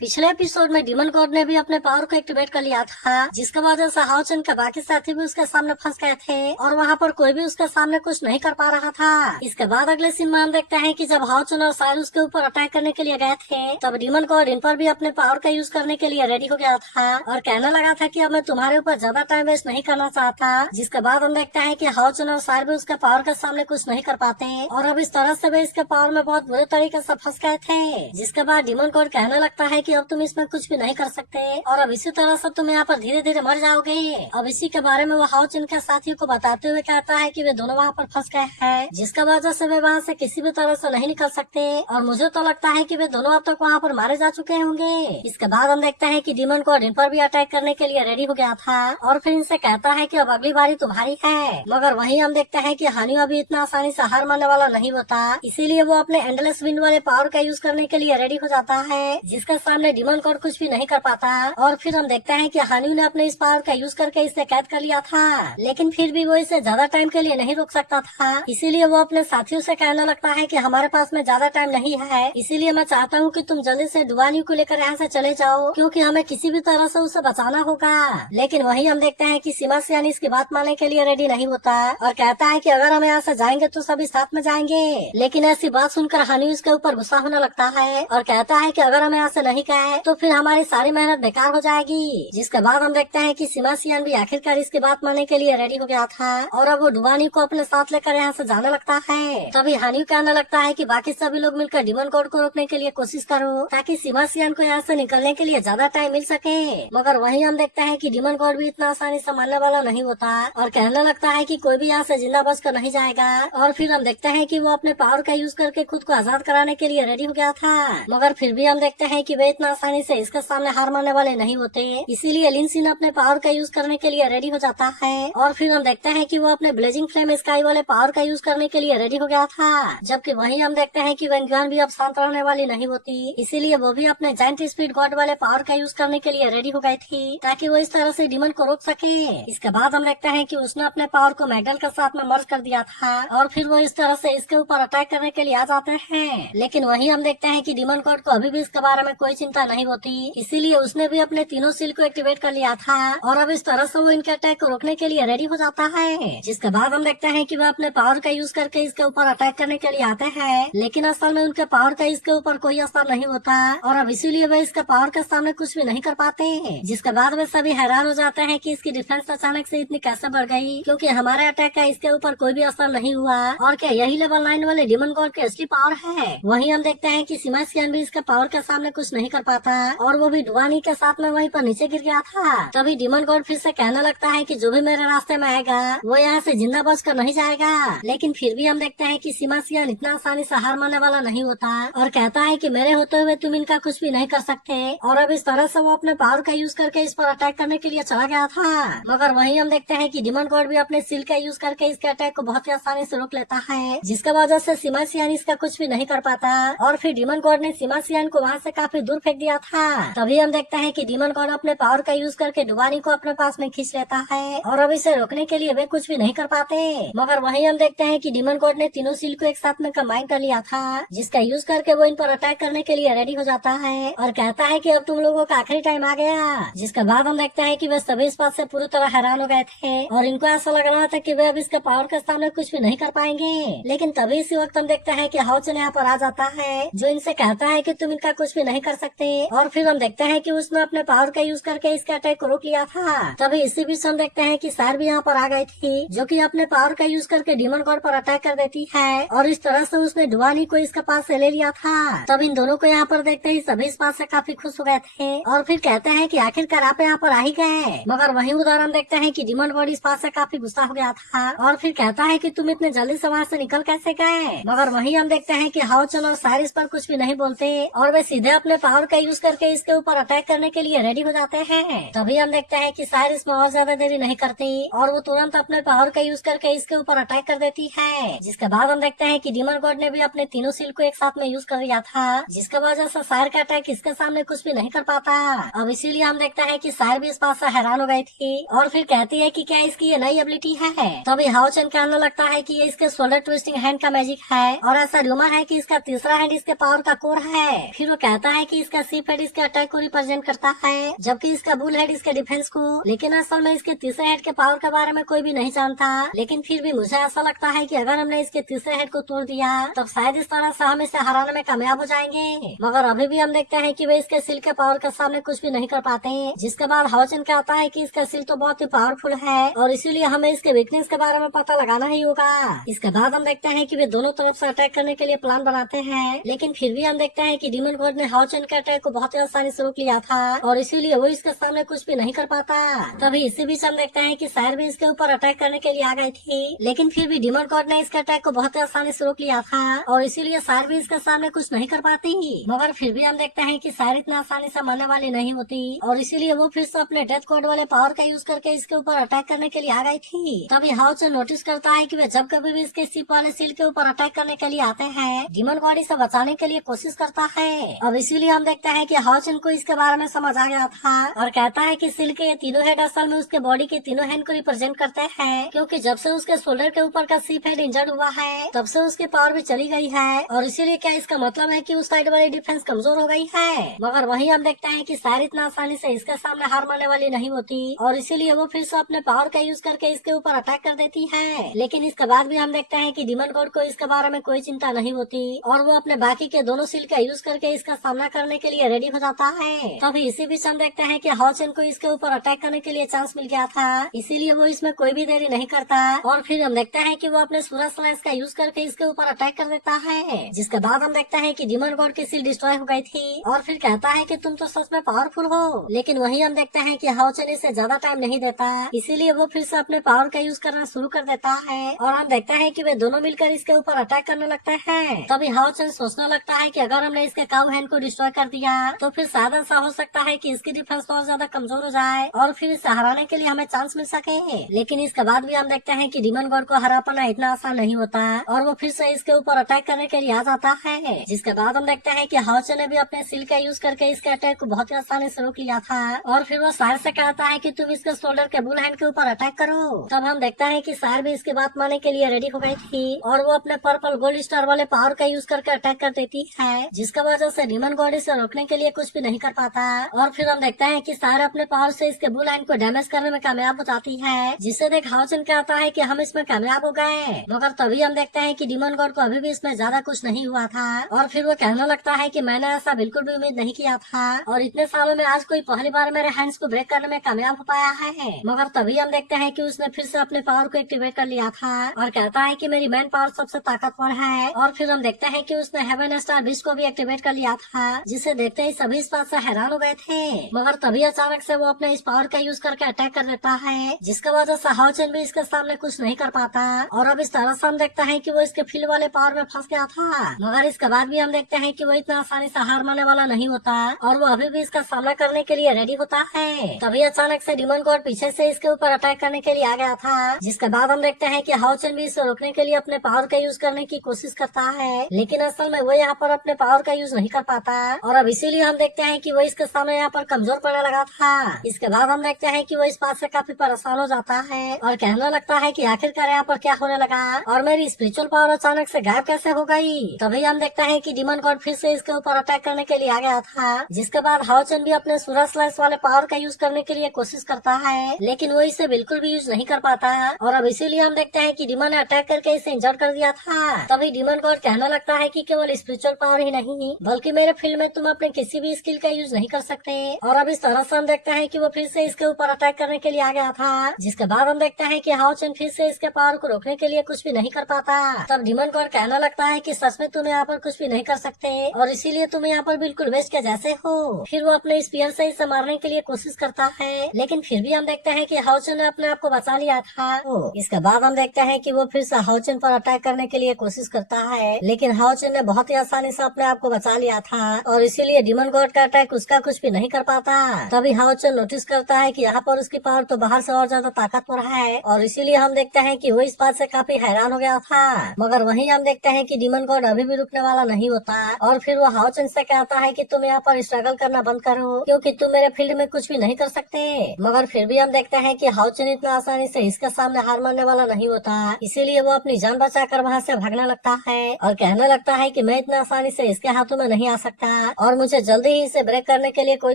पिछले एपिसोड में demon God ने भी अपने पावर को एक्टिवेट कर लिया था, जिसके वजह से हाओ चन के बाकी साथी भी उसके सामने फंस गए थे और वहाँ पर कोई भी उसके सामने कुछ नहीं कर पा रहा था। इसके बाद अगले सीन में हम देखते हैं कि जब हाओ चन और साइल उसके ऊपर अटैक करने के लिए गए थे, तब डीमन गॉड इन पर भी अपने पावर का यूज करने के लिए रेडी हो गया था और कहने लगा था कि अब मैं तुम्हारे ऊपर ज्यादा टाइम वेस्ट नहीं करना चाहता। जिसके बाद हम देखते हैं कि हाओ चन और साइल भी उसके पावर के सामने कुछ नहीं कर पाते और अब इस तरह से वे इसके पावर में बहुत बुरे तरीके से फंस गए थे। जिसके बाद डीमन गॉड कहने लगता है कि अब तुम इसमें कुछ भी नहीं कर सकते और अब इसी तरह से तुम यहाँ पर धीरे धीरे मर जाओगे। अब इसी के बारे में वो हाओ चन के साथियों को बताते हुए कहता है कि वे दोनों वहाँ पर फंस गए हैं, जिसका वजह से वे वहाँ से किसी भी तरह से नहीं निकल सकते और मुझे तो लगता है कि वे दोनों अब तक वहाँ पर मारे जा चुके होंगे। इसके बाद हम देखते हैं कि डीमन गॉड इन पर भी अटैक करने के लिए रेडी हो गया था और फिर इनसे कहता है कि अब अगली बारी तुम्हारी है। मगर वहीं हम देखते हैं कि हानियो अभी इतना आसानी से हार मानने वाला नहीं होता, इसीलिए वो अपने एंडलेस विंड वाले पावर का यूज करने के लिए रेडी हो जाता है, जिसके सामने डीमन गॉड कुछ भी नहीं कर पाता। और फिर हम देखते हैं कि हानियो ने अपने इस पावर का यूज करके इसे कैद कर लिया था, लेकिन फिर भी वो इसे ज्यादा टाइम के लिए नहीं रोक सकता था। इसीलिए वो अपने साथियों से कहने लगता है कि हमारे पास में ज्यादा टाइम नहीं है, इसीलिए मैं चाहता हूँ कि तुम जल्दी से डुआनियो को लेकर यहाँ से चले जाओ, क्योंकि हमें किसी भी तरह से उसे बचाना होगा। लेकिन वहीं हम देखते हैं कि सीमा सियान इसकी बात मानने के लिए रेडी नहीं होता और कहता है कि अगर हम यहाँ से जाएंगे तो सभी साथ में जाएंगे। लेकिन ऐसी बात सुनकर हानियो इसके ऊपर गुस्सा होने लगता है और कहता है कि अगर हम यहाँ से नहीं गए तो फिर हमारी सारी मेहनत बेकार हो जाएगी। जिसके बाद हम देखते हैं कि सीमा सियान भी आखिरकार इसकी बात मानने के लिए रेडी हो गया था और अब वो डुआनियो को अपने साथ लेकर यहाँ से जाने लगता है। तभी हानियो कहने लगता है कि बाकी सभी लोग मिलकर डीमन गॉड को रोकने के लिए कोशिश करो, ताकि सीमा सियान को यहाँ से निकलने के लिए ज्यादा टाइम मिल सके। मगर वहीं हम देखते हैं कि डीमन गॉड भी इतना आसानी से मानने वाला नहीं होता और कहने लगता है कि कोई भी यहाँ से जिंदा बच कर नहीं जाएगा। और फिर हम देखते हैं कि वो अपने पावर का यूज करके खुद को आजाद कराने के लिए रेडी हो गया था, मगर फिर भी हम देखते हैं कि वे इतना आसानी से इसके सामने हार मानने वाले नहीं होते। इसीलिए लिन सिन अपने पावर का यूज करने के लिए रेडी हो जाता है और फिर हम देखते हैं कि वो अपने ब्लेजिंग फ्लेम स्काई वाले पावर का यूज करने के लिए रेडी हो गया था। जबकि वहीं हम देखते हैं कि वेंगुआन भी अब शांत रहने वाली नहीं होती, इसीलिए वो भी अपने जायंट स्पीड गॉड वाले पावर का यूज करने के लिए रेडी हो गई थी, ताकि वो इस तरह से डीमन को रोक सके। इसके बाद हम देखते हैं कि उसने अपने पावर को मैगडल के साथ में मर्ज कर दिया था और फिर वो इस तरह से इसके ऊपर अटैक करने के लिए आ जाते हैं। लेकिन वहीं हम देखते हैं कि डीमन गॉड को अभी भी इसके बारे में कोई चिंता नहीं होती, इसीलिए उसने भी अपने तीनों सील को एक्टिवेट कर लिया था और अब इस तरह से वो इनके अटैक को रोकने के लिए रेडी हो जाता है। जिसके बाद हम देखते हैं कि वो अपने पावर का यूज करके इसके ऊपर अटैक करने के लिए आते हैं, लेकिन असल में उनके पावर का इसके ऊपर कोई असर नहीं होता और अब इसीलिए वे इसके पावर के सामने कुछ भी नहीं कर पाते। जिसके बाद वे सभी हैरान हो जाते हैं कि इसकी डिफेंस अचानक से इतनी कैसे बढ़ गई, क्योंकि हमारे अटैक का इसके ऊपर कोई भी असर नहीं हुआ और क्या यही लेवल 9 वाले डीमन गॉड की असली पावर है। वहीं हम देखते हैं कि सीमा सियान भी इसके पावर के सामने कुछ नहीं कर पाता और वो भी डुआनियो के साथ में वहीं पर नीचे गिर गया था। तभी डीमन गॉड फिर से कहने लगता है कि जो भी मेरे रास्ते में आएगा वो यहाँ से जिंदा बच कर नहीं जाएगा। लेकिन फिर भी हम देखते हैं कि सीमा सियान इतना आसानी से हार मानने वाला नहीं होता और कहता है कि मेरे होते हुए तुम इनका कुछ भी नहीं कर सकते और अब इस तरह से वो अपने पावर का यूज करके इस पर अटैक करने के लिए चला गया था। मगर वहीं हम देखते हैं कि डीमन गॉड भी अपने सील का यूज करके इसके अटैक को बहुत ही आसानी से रोक लेता है, जिसका वजह से सीमा सियान इसका कुछ भी नहीं कर पाता और फिर डीमन गॉड ने सीमा सियान को वहाँ से काफी दूर फेंक दिया था। तभी हम देखते हैं कि डीमन गॉड अपने पावर का यूज करके डुआनियो को अपने पास में खींच लेता है और अब इसे रोकने के लिए वे कुछ भी नहीं कर पाते। मगर वहीं हम देखते हैं कि डीमन गॉड ने तीनों सील को एक साथ में कंबाइन कर लिया था, जिसका यूज करके वो इन पर अटैक करने के लिए रेडी हो जाता है और कहता है कि अब तुम लोगों का आखिरी टाइम आ गया। जिसके बाद हम देखते हैं कि वे सभी इस बात से पूरी तरह हैरान हो गए थे और इनको ऐसा लग रहा था कि वे अब इसके पावर के सामने कुछ भी नहीं कर पाएंगे। लेकिन तभी इसी वक्त हम देखते हैं कि हाओ चन यहाँ पर आ जाता है, जो इनसे कहता है कि तुम इनका कुछ भी नहीं कर सकते और फिर हम देखते हैं कि उसने अपने पावर का यूज करके इसके अटैक को रोक लिया था। तभी इसी बीच हम देखते हैं कि सार भी यहाँ पर आ गई थी, जो कि अपने पावर का यूज करके डीमन गॉड पर अटैक कर देती है और इस तरह से उसने डुआनियो को इसके पास से ले लिया था। तब इन दोनों को यहाँ पर देखते ही सभी इस बात से काफी खुश हो गए थे और फिर कहते हैं कि आखिरकार आप यहाँ पर आ ही गए। मगर वहीं उधर हम देखते हैं कि डीमन गॉड इस बात से काफी गुस्सा हो गया था और फिर कहता है कि तुम इतने जल्दी से वहाँ से निकल कैसे गए। मगर वहीं हम देखते हैं कि हाओ चन और साइरिस पर कुछ भी नहीं बोलते और वे सीधे अपने पावर का यूज करके इसके ऊपर अटैक करने के लिए रेडी हो जाते हैं। तभी हम देखते हैं कि साइरिस में और ज्यादा देरी नहीं करती और वो तुरंत अपने पावर का यूज करके इसके ऊपर अटैक कर देती है। जिसके बाद हम देखते हैं कि डीमन गॉड ने भी अपने तीनों सील को एक साथ में यूज कर लिया था, जिसके वजह से सायर का अटैक इसके सामने कुछ भी नहीं कर पाता। अब इसीलिए हम देखते हैं कि सायर भी इस बात से हैरान हो गई थी और फिर कहती है कि क्या इसकी ये नई एबिलिटी है। तभी हाओ चन कहने लगता है कि ये इसके शोल्डर ट्विस्टिंग हैंड का मैजिक है और ऐसा रूमर है कि इसका तीसरा हैंड इसके पावर का कोर है। फिर वो कहता है कि इसका सीप हेड इसके अटैक को रिप्रेजेंट करता है, जबकि इसका बुल हेड इसके डिफेंस को। लेकिन असल में इसके तीसरे हेड के पावर के बारे में कोई भी नहीं जानता। लेकिन फिर भी मुझे ऐसा लगता है कि अगर हमने इसके तीसरे हेड को तोड़ दिया तब शायद इस तरह से हम इसे हराने में कामयाब हो जाएंगे। मगर अभी भी हम देखते हैं कि वे इसके सिल के पावर के सामने कुछ भी नहीं कर पाते। जिसके बाद हाओचन कहता है कि इसका सिल तो बहुत ही पावरफुल है और इसीलिए हमें इसके वीकनेस के बारे में पता लगाना ही होगा। इसके बाद हम देखते हैं कि वे दोनों तरफ से अटैक करने के लिए प्लान बनाते हैं, लेकिन फिर भी हम देखते हैं कि डीमन गॉड ने हाओचन के अटैक को बहुत ही आसानी से रोक लिया था और इसीलिए वो इसके सामने कुछ भी नहीं कर पाता। तभी इसी बीच हम देखते हैं कि सायर भी इसके ऊपर अटैक करने के लिए आ गई थी, लेकिन फिर भी डीमन गॉड ने इसके अटैक को बहुत ही आसानी से रोक लिया था और इसीलिए सायर भी इसके सामने कुछ नहीं कर पाती। मगर फिर भी हम देखते हैं कि सायर इतना आसानी से मरने वाली नहीं होती और इसीलिए वो फिर से अपने डेथ कोड वाले पावर का यूज करके इसके ऊपर अटैक करने के लिए आ गई थी। तभी हाओचन नोटिस करता है कि वे जब कभी भी इसके सिप वाले सील के ऊपर अटैक करने के लिए आते हैं, डीमन गॉड इसे बचाने के लिए कोशिश करता है। अब इसीलिए हम देखते हैं कि हाओचन को इसके बारे में समझ आ गया था और कहता है कि सिल के ये तीनों हेड असल में उसके बॉडी के तीनों हैंड को रिप्रेजेंट करते हैं, क्योंकि जब से उसके शोल्डर के ऊपर का सिप हेड इंजर्ड हुआ है तब से उसकी पावर भी चली गई है और इसीलिए क्या इसका मतलब है कि उस साइड वाली डिफेंस कमजोर हो गई है। मगर वहीं हम देखते हैं कि सायर इतना आसानी से इसके सामने हार मानने वाली नहीं होती और इसीलिए वो फिर से अपने पावर का यूज करके इसके ऊपर अटैक कर देती है। लेकिन इसके बाद भी हम देखते हैं कि डीमन गॉड को इसके बारे में कोई चिंता नहीं होती और वो अपने बाकी के दोनों सील का यूज करके इसका सामना करने के लिए रेडी हो जाता है। तभी इसी बीच हम देखते हैं कि हाओचन को इसके ऊपर अटैक करने के लिए चांस मिल गया था, इसीलिए वो इसमें कोई भी देरी नहीं करता और फिर हम देखते हैं कि वो अपने सूरज स्लाइस का यूज करके इसके ऊपर अटैक कर देता है। जिसके बाद हम देखते हैं कि डीमन गॉड की सील डिस्ट्रॉय हो गई थी और फिर कहता है कि तुम तो सच में पावरफुल हो। लेकिन वहीं हम देखते हैं कि हाओचन इसे ज्यादा टाइम नहीं देता, इसीलिए वो फिर से अपने पावर का यूज करना शुरू कर देता है और हम देखते हैं कि वे दोनों मिलकर इसके ऊपर अटैक करने लगते हैं। तभी हाओचन सोचने लगता है कि अगर हमने इसके काउ हैंड को डिस्ट्रॉय कर दिया तो फिर शायद ऐसा हो सकता है कि इसकी डिफेंस और ज्यादा कमजोर हो जाए और फिर इसे हराने के लिए हमें चांस मिल सके। लेकिन इसके बाद भी हम देखते हैं कि डीमन गॉड को हरा पाना इतना आसान नहीं होता और वो फिर से इसके ऊपर अटैक करने के लिए आ जाता है। जिसके बाद हम देखते हैं कि हाओचन ने भी अपने सील का यूज करके इसके अटैक को बहुत ही आसानी से रोक लिया था और फिर वो सायर से कहता है कि तुम इसके शोल्डर के बुल हैंड के ऊपर अटैक करो। तब हम देखते हैं कि सायर भी इसकी बात मानने के लिए रेडी हो गई थी और वो अपने पर्पल गोल्ड स्टार वाले पावर का यूज करके अटैक कर देती है, जिसका वजह से डीमन गॉड इसे रोकने के लिए कुछ भी नहीं कर पाता और फिर हम देखते हैं कि सायर अपने पावर से इसके बुल हैंड को डैमेज करने में कामयाब हो जाती है, जिससे देख हाओचन कहता है कि हम इसमें कामयाब हो गए। मगर तभी हम देखते हैं कि डीमन गॉड को अभी भी इसमें ज्यादा कुछ नहीं हुआ था और फिर वो कहने लगता है कि मैंने ऐसा बिल्कुल भी उम्मीद नहीं किया था और इतने सालों में आज कोई पहली बार मेरे हैंड्स को ब्रेक करने में कामयाब हो पाया है। मगर तभी हम देखते हैं कि उसने फिर से अपने पावर को एक्टिवेट कर लिया था और कहता है कि मेरी मैन पावर सबसे ताकतवर है और फिर हम देखते हैं कि उसने हेवन स्टार बिस्ट को भी एक्टिवेट कर लिया था, जिसे देखते ही सभी इस बात से हैरान हो गए थे। मगर तभी अचानक से वो अपने इस पावर का यूज करके अटैक कर देता है, जिसकी वजह से हाओचन भी इसके सामने कुछ नहीं कर पाता और अब इस तरह से हम देखते हैं कि वो इसके फील्ड वाले पावर में फंस गया था। मगर इसके बाद भी हम देखते हैं कि वो इतना आसानी से हार मानने वाला नहीं होता और वो अभी भी इसका सामना करने के लिए रेडी होता है। तभी अचानक से डीमन गॉड पीछे से इसके ऊपर अटैक करने के लिए आ गया था, जिसके बाद हम देखते हैं कि हाओचन भी इसे रोकने के लिए अपने पावर का यूज करने की कोशिश करता है, लेकिन असल में वो यहाँ पर अपने पावर का यूज नहीं कर पाता और अब इसीलिए हम देखते हैं कि वो इसके सामने यहाँ पर कमजोर पड़ने लगा था। इसके बाद हम देखते हैं कि वो इस बात से काफी परेशान हो जाता है और कहने लगता है कि आखिरकार यहाँ पर क्या होने लगा और मेरी स्पिरिचुअल पावर अचानक से गायब कैसे हो गई। तभी हम देखते हैं कि डीमन गॉड फिर से इसके ऊपर अटैक करने के लिए आ गया था, जिसके बाद हाओचन भी अपने सूरज स्लाइस वाले पावर का यूज करने के लिए कोशिश करता है, लेकिन वो इसे बिल्कुल भी यूज नहीं कर पाता और अब इसीलिए हम देखते हैं कि डीमन ने अटैक करके इसे इंजर्ड कर दिया था। तभी डीमन गॉड कहने लगता है कि केवल स्पिरिचुअल पावर ही नहीं बल्कि मेरे फील्ड में तुम अपने किसी भी स्किल का यूज नहीं कर सकते और अब इस तरह से हम देखते हैं कि वो फिर से इसके ऊपर अटैक करने के लिए आ गया था, जिसके बाद हम देखते हैं कि हाओचन फिर से इसके पावर को रोकने के लिए कुछ भी नहीं कर पाता। तब डीमन गॉड कहने लगता है कि सच में तुम यहाँ पर कुछ भी नहीं कर सकते और इसीलिए तुम यहाँ पर बिल्कुल वेस्ट के जैसे हो। फिर वो अपने स्पीयर से इसे मारने के लिए कोशिश करता है, लेकिन फिर भी हम देखते हैं कि हाओचन ने अपने आप को बचा लिया था। इसके बाद हम देखते हैं कि वो फिर से हाओचन पर अटैक करने के लिए कोशिश करता है, लेकिन हाओचन ने बहुत ही आसानी से अपने आप को बचा लिया था और इसीलिए डीमन गॉड का अटैक उसका कुछ भी नहीं कर पाता। तभी हाओचन नोटिस करता है कि यहाँ पर उसकी पावर तो बाहर से और ज्यादा ताकतवर है और इसीलिए हम देखते हैं कि वो इस बात से काफी हैरान हो गया था। मगर वहीं हम देखते हैं कि डीमन गॉड अभी भी रुकने वाला नहीं होता और फिर वो हाओचन से कहता है कि तुम यहाँ पर स्ट्रगल करना बंद करो क्योंकि तुम मेरे फील्ड में कुछ भी नहीं कर सकते। मगर फिर भी हम देखते हैं कि हाओचन इतना आसानी से इसके सामने हार मानने वाला नहीं होता, इसीलिए वो अपनी जान बचाकर वहाँ से भागने लगता है और कहने लगता है कि मैं इतना आसानी से इसके हाथों में नहीं आ सकता और मुझे जल्दी ही इसे ब्रेक करने के लिए कोई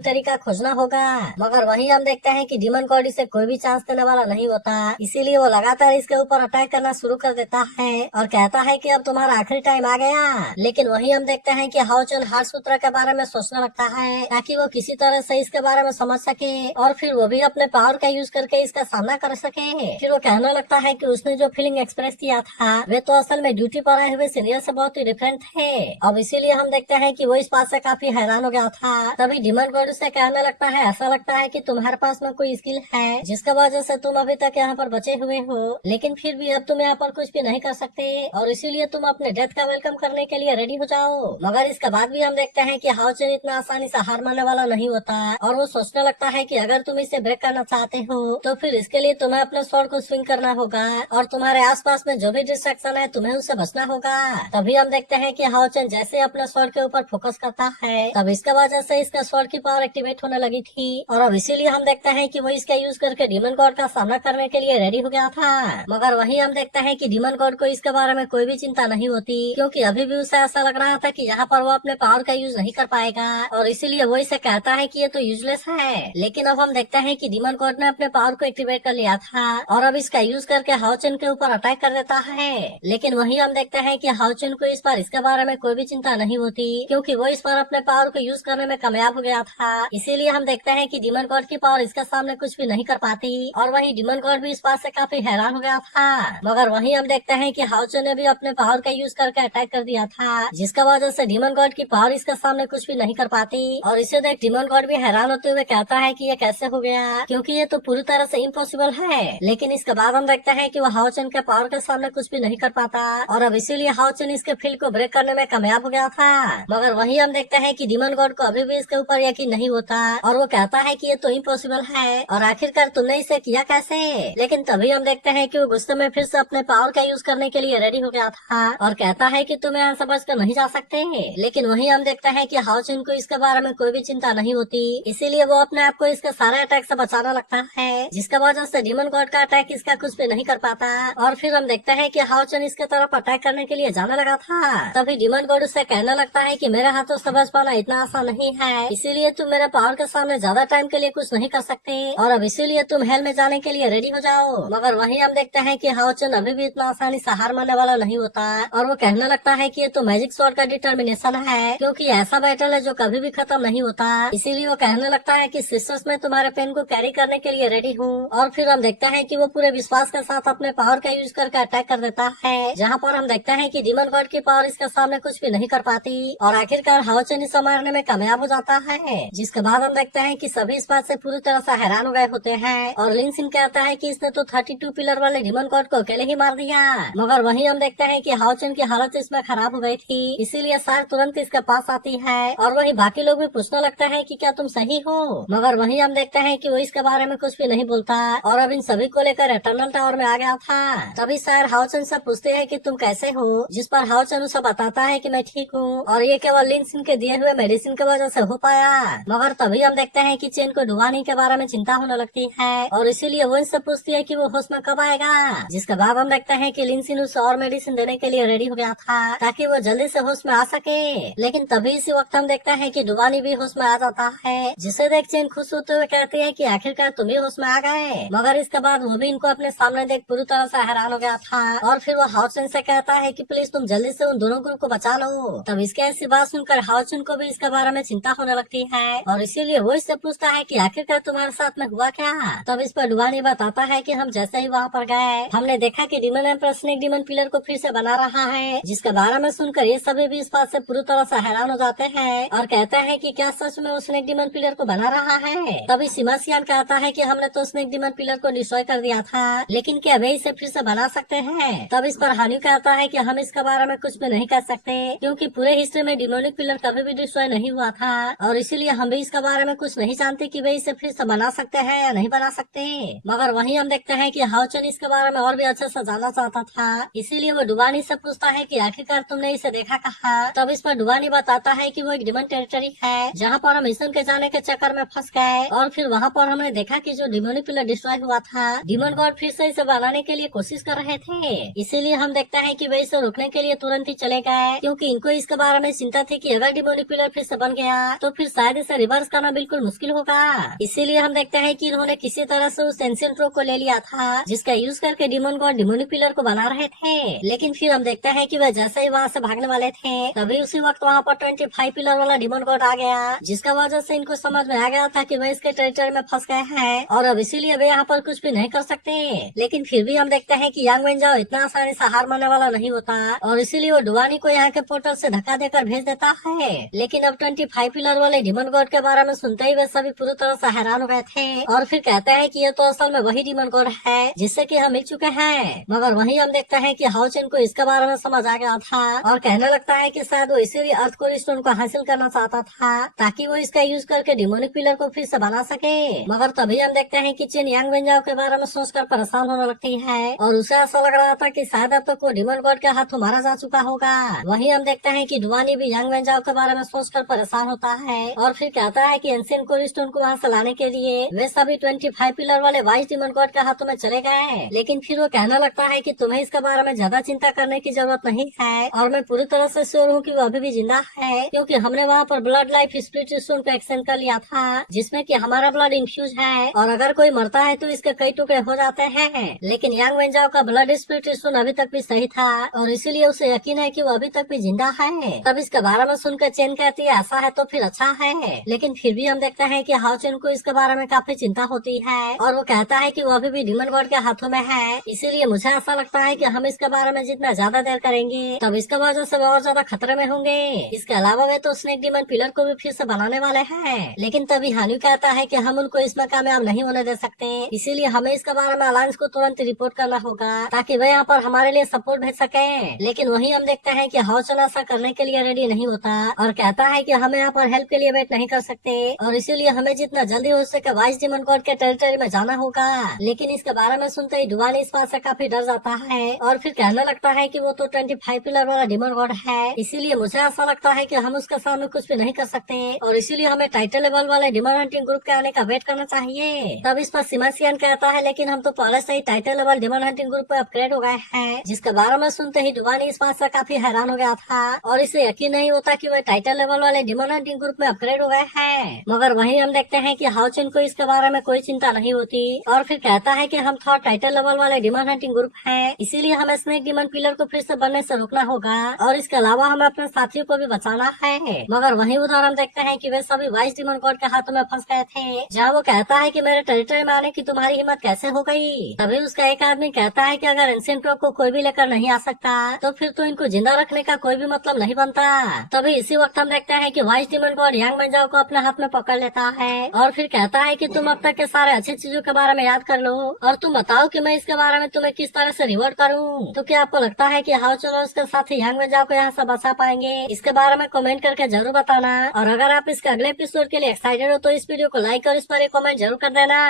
तरीका खोजना होगा। मगर वहीं हम देखते हैं कि डीमन गॉड इसे कोई भी चांस देने वाला नहीं होता, इसीलिए वो लगातार इसके ऊपर अटैक करना शुरू कर देता है और कहता है कि अब तुम्हारा आखिरी टाइम आ गया। लेकिन वहीं हम देखते हैं कि हाओचन हार्ट सूत्र के बारे में सोचने लगता है ताकि वो किसी तरह से इसके बारे में समझ सके और फिर वो भी अपने पावर का यूज करके इसका सामना कर सके। फिर वो कहने लगता है कि उसने जो फीलिंग एक्सप्रेस किया था वे तो असल में ड्यूटी पर आए हुए सीनियर से बहुत ही डिफरेंट थे। अब इसीलिए हम देखते हैं कि वो इस बात से काफी हैरान हो गया था। तभी डीमन गॉड से कहने लगता है ऐसा लगता है कि तुम्हारे पास में कोई स्किल है जिसका वजह से तुम अभी तक यहाँ पर बचे हुए हो, लेकिन फिर भी अब तुम यहाँ पर कुछ भी नहीं कर सकते और इसीलिए तुम अपने डेथ का वेलकम करने के लिए रेडी हो जाओ। मगर इसके बाद भी हम देखते हैं कि हाओचन इतना आसानी से हार मानने वाला नहीं होता और वो सोचने लगता है कि अगर तुम इसे ब्रेक करना चाहते हो तो फिर इसके लिए तुम्हें अपने स्वॉर्ड को स्विंग करना होगा और तुम्हारे आसपास में जो भी डिस्ट्रैक्शन है तुम्हें उससे बचना होगा। तभी हम देखते हैं कि हाओचन जैसे अपने स्वॉर्ड के ऊपर फोकस करता है तब इसके वजह से इसका स्वॉर्ड की पावर एक्टिवेट होने लगी थी और अब इसीलिए हम देखते हैं कि वो इसका यूज करके डीमन गॉड का सामना करने के लिए रेडी हो गया था। मगर वहीं हम देखते हैं कि डीमन गॉड को इसके बारे में कोई भी चिंता नहीं होती क्योंकि अभी भी उसे ऐसा लग रहा था कि यहाँ पर वो अपने पावर का यूज नहीं कर पाएगा और इसीलिए वो इसे कहता है कि ये तो यूजलेस है। लेकिन अब हम देखते हैं कि डीमन गॉड ने अपने पावर को एक्टिवेट कर लिया था और अब इसका यूज करके हाओचन के ऊपर अटैक कर देता है। लेकिन वहीं हम देखते हैं कि हाओचन को इस बार इसके बारे में कोई भी चिंता नहीं होती क्योंकि वो इस बार अपने पावर को यूज करने में कामयाब हो गया था। इसीलिए हम देखते हैं कि डीमन गॉड की पावर इसके सामने कुछ भी नहीं कर पाती और वहीं डीमन गॉड भी इस बात से काफी हैरान हो गया था। मगर वहीं हम देखते हैं कि हाओचन ने भी अपने पावर का यूज करके अटैक कर दिया था जिसका वजह से डीमन गॉड की पावर इसके सामने कुछ भी नहीं कर पाती और इसे देख डीमन गॉड भी हैरान होते हुए कहता है कि ये कैसे हो गया क्योंकि ये तो पूरी तरह से इम्पॉसिबल है। लेकिन इसके बाद हम देखते हैं कि वो हाओचन के पावर के सामने कुछ भी नहीं कर पाता और अब इसीलिए हाओचन इसके फील्ड को ब्रेक करने में कामयाब हो गया था। मगर वहीं हम देखते हैं कि डीमन गॉड को अभी भी इसके ऊपर यकीन नहीं होता और वो कहता है कि ये तो इम्पॉसिबल है और आखिरकार तुमने इसे किया कैसे। लेकिन तभी हम देखते हैं कि वो गुस्से में फिर से अपने पावर का यूज करने के लिए रेडी हो गया था और कहता है कि तुम यहाँ से बचकर नहीं जा सकते। लेकिन वहीं हम देखते हैं कि हाओचन को इसके बारे में कोई भी चिंता नहीं होती, इसीलिए वो अपने आप को इसके सारे अटैक से बचाना लगता है जिसका वजह से डीमन गॉड का अटैक इसका कुछ भी नहीं कर पाता और फिर हम देखते हैं कि हाओचन इसके तरफ अटैक करने के लिए जाने लगा था। तभी डीमन गॉड उससे कहने लगता है कि मेरे हाथों से बच पाना इतना आसान नहीं है, इसीलिए तुम मेरे पावर के सामने ज्यादा टाइम के लिए कुछ नहीं कर सकते और अब इसीलिए तुम हेल में जाने के लिए रेडी हो जाओ। मगर वहीं हम देखते हैं कि हाओचन अभी भी इतना आसानी से हार मानने वाला नहीं होता और वो कहने लगता है कि ये तो मैजिक स्वॉर्ड का डिटर्मिनेशन है क्योंकि ऐसा बैटल है जो कभी भी खत्म नहीं होता। इसीलिए वो कहने लगता है कि सिस्टर्स में तुम्हारे पेन को कैरी करने के लिए रेडी हूँ और फिर हम देखते हैं कि वो पूरे विश्वास के साथ अपने पावर का यूज करके अटैक कर देता है जहाँ पर हम देखते हैं कि डीमन गॉड की पावर इसके सामने कुछ भी नहीं कर पाती और आखिरकार हाओचन इसे मारने में कामयाब हो जाता है। जिसके बाद हम देखते हैं कि सभी इस बात से पूरी तरह से हैरान हो गए होते हैं और लिन सिन कहता है कि इसने तो 32 पिलर वाले डीमन गॉड को अकेले ही मार दिया। मगर वहीं हम देखते हैं कि हाओचन की हालत इसमें खराब हो गई थी, इसीलिए सार तुरंत इसके पास आती है और वहीं बाकी लोग भी पूछने लगते हैं कि क्या तुम सही हो। मगर वहीं हम देखते हैं कि वो इसके बारे में कुछ भी नहीं बोलता और अब इन सभी को लेकर एटर्नल टावर में आ गया था। तभी सार हाओचन से पूछते हैं कि तुम कैसे हो, जिस पर हाओचन उसे बताता है कि मैं ठीक हूँ और ये केवल लिन सिन के दिए हुए मेडिसिन की वजह से हो पाया। मगर तभी हम देखते हैं कि चेन को डुबाने के बारे में चिंता होने लगती है और इसीलिए वो इनसे पूछती है कि वो होश में कब आएगा। जिसके बाद हम देखते हैं कि लिन सिन उसे और मेडिसिन देने के लिए रेडी हो गया था ताकि वो जल्दी से होश में आ सके। लेकिन तभी इसी वक्त हम देखते हैं कि डुबानी भी होश में आ जाता है, जिसे देख चेन खुश होते हुए कहती है कि आखिरकार तुम ही होश में आ गए। मगर इसके बाद वो भी इनको अपने सामने देख पूरी तरह से हैरान हो गया था और फिर वो हाओचन से कहता है कि प्लीज तुम जल्दी से उन दोनों ग्रुप को बचा लो। तब इसके ऐसी बात सुनकर हाओचन को भी इसके बारे में चिंता होने लगती है और इसीलिए वो इससे पूछता है कि आखिरकार तुम्हारे साथ में हुआ क्या। तब इस पर डुबानी बताता है कि हम जैसे ही वहाँ पर गए हमने देखा कि demon empress snake demon pillar को फिर से बना रहा है, जिसके बारे में सुनकर ये सभी भी इस बात से पूरी तरह से हैरान हो जाते हैं और कहते हैं कि क्या सच में वो स्नेक डीमन पिलर को बना रहा है। तभी सिमासियान कहता है कि हमने तो स्नेक डीमन पिलर को डिस्ट्रॉय कर दिया था, लेकिन क्या वे इसे फिर से बना सकते हैं। तब इस पर हानी कहता है कि हम इसके बारे में कुछ भी नहीं कर सकते क्योंकि पूरे हिस्ट्री में डिमोनिक पिलर कभी भी डिस्ट्रॉय नहीं हुआ था और इसीलिए हम भी इसके बारे में कुछ नहीं जानते कि वे इसे फिर से बना सकते हैं या नहीं बना सकते। मगर वहीं हम देखते हैं कि हाओचन इसके बारे में और भी अच्छे से जानना चाहता था, इसीलिए वो डुबानी से पूछता है कि आखिरकार तुमने इसे देखा कहाँ। तब इस पर डुबानी बताता है कि वो एक डिमन टेरिटरी है जहाँ पर हम मिशन के जाने के चक्कर में फंस गए और फिर वहाँ पर हमने देखा कि जो डिमोनिक पिलर डिस्ट्रॉय हुआ था डिमन गॉड फिर से इसे बनाने के लिए कोशिश कर रहे थे। इसीलिए हम देखते हैं कि वे इसे रोकने के लिए तुरंत ही चले गए क्योंकि इनको इसके बारे में चिंता थी कि अगर डिमोनिक पिलर फिर से बन गया तो फिर शायद इसे रिवर्स करना बिल्कुल मुश्किल होगा। इसीलिए हम देखते हैं कि इन्होंने किसी तरह से उस एंशिएंट रॉक को ले लिया था जिसका यूज करके डिमोन गॉड डिमोनिक पिलर को बना रहे थे। लेकिन फिर हम देखते हैं कि वह जैसे ही वहाँ से भागने वाले थे तभी उसी वक्त वहाँ पर 25 पिलर वाला डिमोन गॉड आ गया, जिसका वजह से इनको समझ में आ गया था कि वह इसके टेरिटरी में फंस गए हैं और अब इसीलिए वे यहाँ पर कुछ भी नहीं कर सकते। लेकिन फिर भी हम देखते हैं कि यांग वेंजाओ इतना आसानी से हार मानने वाला नहीं होता और इसीलिए वो डुआनी को यहाँ के पोर्टल से धक्का देकर भेज देता है। लेकिन अब 25 पिलर वाले डिमन गॉड के बारे में सुनते ही वे सभी पूरी तरह से हैरान हो गए थे और फिर कहते हैं कि ये तो असल में वही डिमन गॉड है जिससे कि हम मिल चुके हैं। मगर वहीं हम देखते हैं कि हाओचेन को इसके बारे में समझ आ गया था और कहने लगता है कि शायद वो इसीलिए अर्थ कोर स्टोन को हासिल करना चाहता था ताकि वो इसका यूज करके डिमोनिक पिलर को फिर से बना सके। मगर तभी हम देखते हैं कि चीन यांग वेंजाओ के बारे में सोचकर परेशान होने लगती है और उसे ऐसा लग रहा था कि शायद अब तक वो डिमन गॉड के हाथों मारा जा चुका होगा। वहीं हम देखते हैं कि डुआनी भी यांग वेंजाओ के बारे में सोचकर परेशान होता है और फिर कहता है कि एंशिएंट कोर स्टोन को वहाँ से लाने के लिए वे सभी 25 पिलर वाले वाइस डिमन गॉड के हाथों में चले गए। लेकिन फिर वो कहने लगता है कि तुम्हें इसके बारे में ज्यादा चिंता करने की जरूरत नहीं है और मैं पूरी तरह से श्योर हूँ कि वो अभी भी जिंदा है क्योंकि हमने वहाँ पर ब्लड लाइफ स्पिरिट स्टोन को एक्सचेंज कर लिया था जिसमें कि हमारा ब्लड इन्फ्यूज है और अगर कोई मरता है तो इसके कई टुकड़े हो जाते हैं। लेकिन यांग वेंजाओ का ब्लड स्पिरिट स्टोन अभी तक भी सही था और इसीलिए उसे यकीन है कि वो अभी तक भी जिंदा है। तब इसके बारे में सुनकर चेन कहती है ऐसा है तो फिर अच्छा है। लेकिन फिर भी हम देखते हैं कि हाओचेन को इसके बारे में काफी चिंता होती है और वो कहता है कि वो अभी भी डिमन गॉड के हाथों में है, इसीलिए मुझे ऐसा लगता है कि हम इसके बारे में जितना ज्यादा देर करेंगे तब इसके वजह से और ज्यादा खतरे में होंगे। इसके अलावा वे तो स्नेक डिमन पिलर को भी फिर से बनाने वाले हैं। लेकिन तभी हानु कहता है कि हम उनको इसमें कामयाब नहीं होने दे सकते, इसीलिए हमें इसके बारे में अलायंस को तुरंत रिपोर्ट करना होगा ताकि वे यहाँ पर हमारे लिए सपोर्ट भेज सके। लेकिन वही हम देखते हैं कि हाओचेन ऐसा करने के लिए रेडी नहीं होता और कहता है कि हम यहाँ पर हेल्प के लिए वेट नहीं कर सकते और इसीलिए हमें जितना जल्दी हो सके वाइस डिमन गॉड के टेरिटरी में जाना होगा। लेकिन इसके बारे में सुनते ही डुआनी इस बात से काफी डर जाता है और फिर कहने लगता है कि वो तो 25 पिलर वाला डिमन गॉड है, इसीलिए मुझे ऐसा लगता है कि हम उसके सामने कुछ भी नहीं कर सकते और इसीलिए हमें टाइटल लेवल वाले डिमन हंटिंग ग्रुप के आने का वेट करना चाहिए। तब इस पर सिमासियन कहता है लेकिन हम तो पहले से ही title level demon hunting group पे अपग्रेड हो गए हैं, जिसके बारे में सुनते ही डुआनी इस बात से काफी हैरान हो गया था और इसे यकीन नहीं होता कि वह टाइटल लेवल वाले डिमन हंटिंग ग्रुप में अपग्रेड हो गए हैं। मगर वहीं हम देखते हैं कि हाओचेन को इसके बारे में कोई चिंता नहीं होती और फिर कहता है कि हम थोड़ा टाइटल लेवल वाले डिमन हंटिंग ग्रुप हैं, इसीलिए हमें स्नेक डिमन पिलर को फिर से बनने से रोकना होगा और इसके अलावा हमें अपने साथियों को भी बचाना है। मगर वहीं उधर हम देखते हैं कि वे सभी वाइस डिमन गॉड के हाथों में फंस गए थे, जहाँ वो कहता है कि मेरे टेरिटरी में आने की तुम्हारी हिम्मत कैसे हो गई। तभी उसका एक आदमी कहता है कि अगर एंशिएंट रॉक को कोई भी लेकर नहीं आ सकता तो फिर तो इनको जिंदा रखने का कोई भी मतलब नहीं बनता। तभी इसी वक्त हम देखते हैं कि वाइस डिमन गॉड यांग वेंजाओ को अपने हाथ में पकड़ लेता है और फिर कहता है कि तुम अब तक के सारे अच्छी चीजों के बारे में याद कर लो और तुम बताओ कि मैं इसके बारे में तुम्हें किस तरह से रिवॉर्ड करूं। तो क्या आपको लगता है कि हाओचेन और उसके साथी यांग वेंजाओ को यहाँ से बचा पाएंगे? इसके बारे में कमेंट करके जरूर बताना और अगर आप इसके अगले एपिसोड के लिए एक्साइटेड हो तो इस वीडियो को लाइक और इस पर एक कमेंट जरूर कर देना।